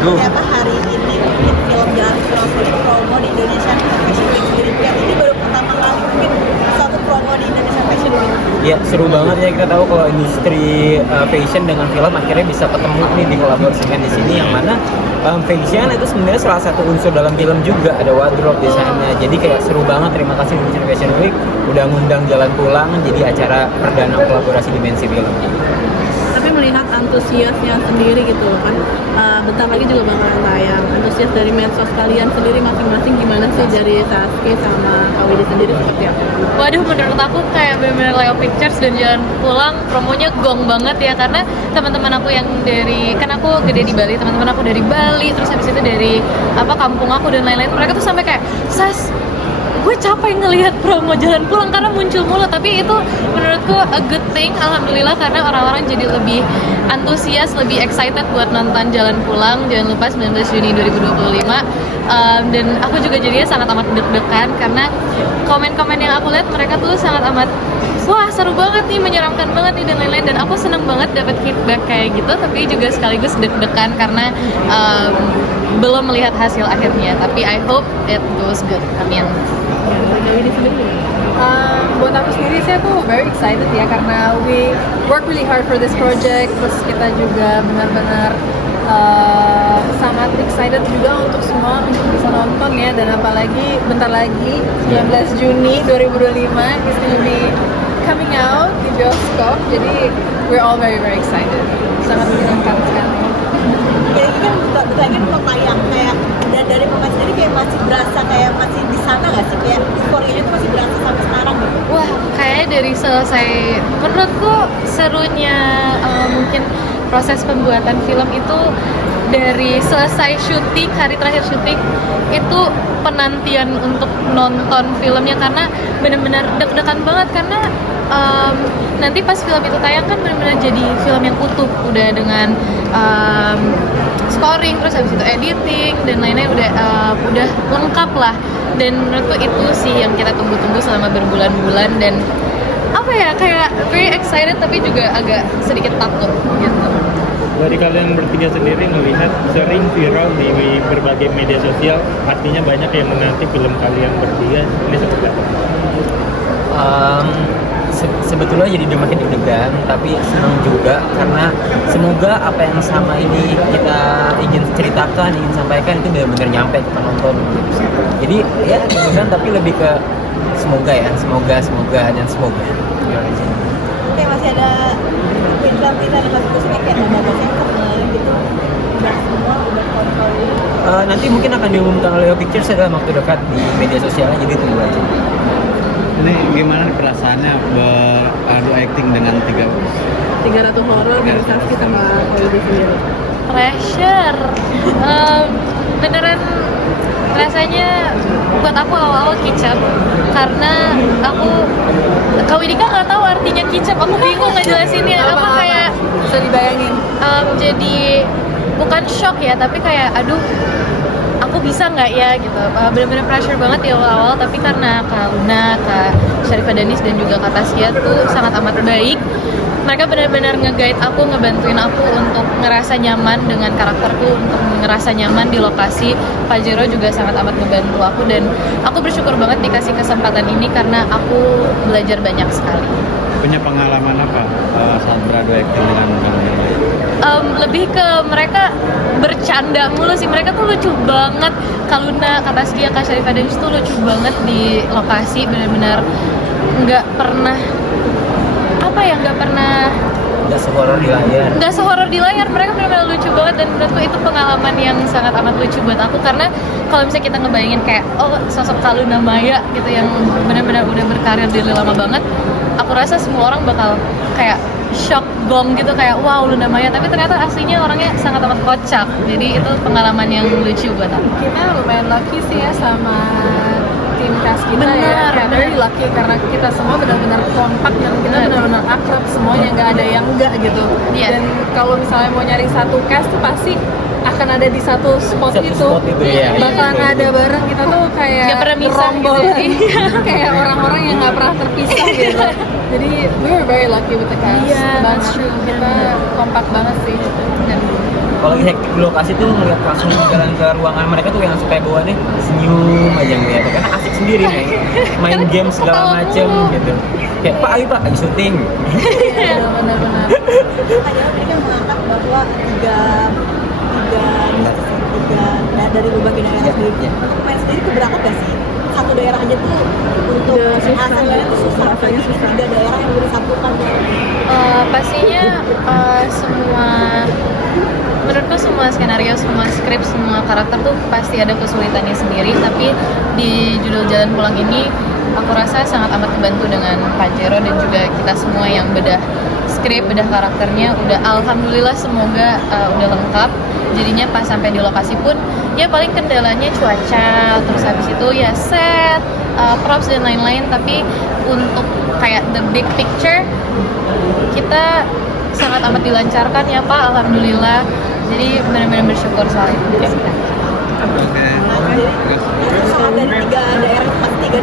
go. seperti apa hari ini mungkin film Jalan Pulang Sulit promo di Indonesia Fashion Week sendiri. Ya, ini baru pertama kali mungkin satu promo di Indonesia Fashion Week. Ya seru banget ya, kita tahu kalau industri fashion dengan film akhirnya bisa ketemu nih, dikolaborasikan di sini, yang mana fashion itu sebenarnya salah satu unsur dalam film juga, ada wardrobe desainnya. Jadi kayak seru banget, terima kasih Indonesia Fashion Week udah ngundang Jalan Pulang jadi acara perdana kolaborasi dimensi film. Tapi melihat antusiasnya sendiri gitu loh kan, bentar lagi juga bakalan tayang. Antusias dari medsos kalian sendiri masing-masing gimana sih, dari Sasuke sama Kak Widi sendiri seperti apa? Waduh, menurut aku kayak bener-bener Leo Pictures dan Jalan Pulang promonya gong banget ya, karena teman-teman aku yang dari, kan aku gede di Bali, teman-teman aku dari Bali, terus habis itu dari kampung aku dan lain-lain, mereka tuh sampai kayak, Sas, gue capek ngelihat promo Jalan Pulang karena muncul mulu. Tapi itu menurutku a good thing, alhamdulillah, karena orang-orang jadi lebih antusias, lebih excited buat nonton Jalan Pulang. Jangan lupa 19 Juni 2025. Dan aku juga jadinya sangat amat deg-degan karena komen-komen yang aku lihat mereka tuh sangat amat, wah seru banget nih, menyeramkan banget nih dan lain-lain. Dan aku seneng banget dapat feedback kayak gitu, tapi juga sekaligus deg-degan karena belum melihat hasil akhirnya. Tapi I hope it goes good, amin. Buat aku sendiri sih aku very excited ya, karena we work really hard for this project, terus kita juga benar-benar sangat excited juga untuk semua untuk bisa nonton ya, dan apalagi bentar lagi 19 Juni 2025 is gonna be coming out di bioskop, jadi we're all very very excited, sangat menyenangkan sekali. Ya ini kan bentar lagi mau tayang, kayak dan dari pemain sendiri kayak masih berasa kayak masih di sana nggak sih, kayak euforianya itu masih berasa sampai sekarang gitu. Wah, kayaknya dari selesai, menurutku serunya mungkin proses pembuatan film itu dari selesai syuting, hari terakhir syuting itu penantian untuk nonton filmnya, karena benar-benar deg-degan banget karena nanti pas film itu tayang kan benar-benar jadi film yang utuh, udah dengan scoring, terus habis itu editing dan lainnya udah lengkap lah. Dan menurutku itu sih yang kita tunggu-tunggu selama berbulan-bulan, dan apa ya, kayak very excited tapi juga agak sedikit takut gitu. Dari kalian bertiga sendiri melihat sering viral di berbagai media sosial, artinya banyak yang menanti film kalian bertiga, ini seperti apa? Sebetulnya jadi udah makin deg-degan, tapi senang juga karena semoga apa yang sama ini kita ingin ceritakan, ingin sampaikan itu benar-benar nyampe ke penonton gitu. Jadi ya deg-degan tapi lebih ke semoga ya, semoga dan semoga. Kayak masih ada film-film yang masih terus kayak ada yang gitu. Udah semua udah kontrol. Nanti mungkin akan diumumkan oleh Pictures dalam waktu dekat di media sosialnya, jadi tunggu aja. Ini gimana nih perasaannya beradu acting dengan tiga ratu horor dari Sasuke sama Kak Widi sendiri? Pressure, beneran rasanya buat aku awal-awal kicap, karena Kak Widi kan nggak tahu artinya kicap, aku bingung ngejelasinnya apa, kayak Bisa dibayangin. jadi bukan shock ya, tapi kayak aduh aku bisa nggak ya gitu. Bener-bener pressure banget di awal-awal, tapi karena Kak Luna, Kak Syarifah Danis dan juga Kak Tasya tuh sangat amat baik. Mereka benar-benar nge-guide aku, ngebantuin aku untuk ngerasa nyaman dengan karakterku, untuk ngerasa nyaman di lokasi. Pak Jero juga sangat amat ngebantu aku, dan aku bersyukur banget dikasih kesempatan ini karena aku belajar banyak sekali. punya pengalaman apa saat beradu acting dengan Lebih ke mereka bercanda mulu sih, mereka tuh lucu banget. Kak Luna, Kak Taskia, Kak Syarifah Danis tuh lucu banget di lokasi, benar-benar nggak pernah Nggak sehoror di layar, mereka benar-benar lucu banget. Dan menurutku itu pengalaman yang sangat amat lucu buat aku, karena kalau misalnya kita ngebayangin kayak sosok Kak Luna Maya gitu yang benar-benar udah berkarir dari lama banget, aku rasa semua orang bakal kayak shock, gong gitu, kayak wow Luna Maya, tapi ternyata aslinya orangnya sangat amat kocak. Jadi itu pengalaman yang lucu buat aku. Kita lumayan lucky sih ya sama tim cast kita. Benar, ya, very lucky karena kita semua benar-benar kompak dan kita Benar. benar-benar akrab, semuanya nggak ada yang enggak gitu. Iya. Dan kalau misalnya mau nyari satu cast tuh pasti akan ada di satu spot Satu itu, spot itu, iya. bakalan ada bareng. Kita tuh kayak Nggak pernah misah gitu gerombolan. ya. Kayak orang-orang yang nggak pernah terpisah gitu. Jadi we were very lucky with the cast. Iya, Banget. that's true. Kita kompak banget sih. Dan kalau lagi hektik di lokasi tuh ngeliat langsung jalan ke ruangan mereka tuh yang supaya bawaannya senyum aja ngeliat karena asik sendiri main game segala macem gitu. Kayak Pak, ayo Pak, lagi syuting. Benar-benar. Hanya tadi kan mengangkat bahwa tiga dari berbagai daerah Iya, sendiri. iya. Main sendiri keberapa gak sih? Satu daerah aja tuh untuk Udah susah. hasilnya itu susah. Rasanya susah. Tiga daerah yang udah disatukan. Pastinya semua menurutku semua skenario, semua skrip, semua karakter tuh pasti ada kesulitannya sendiri. Tapi di judul Jalan Pulang ini aku rasa sangat amat kebantu dengan Pajero dan juga kita semua yang bedah skrip, bedah karakternya udah alhamdulillah semoga udah lengkap. Jadinya pas sampai di lokasi pun ya paling kendalanya cuaca, terus habis itu ya set, props dan lain-lain. Tapi untuk kayak the big picture kita sangat amat dilancarkan ya Pak, alhamdulillah. Jadi benar-benar bersyukur soal itu. Oke. Jadi, dari tiga daerah pasti tiga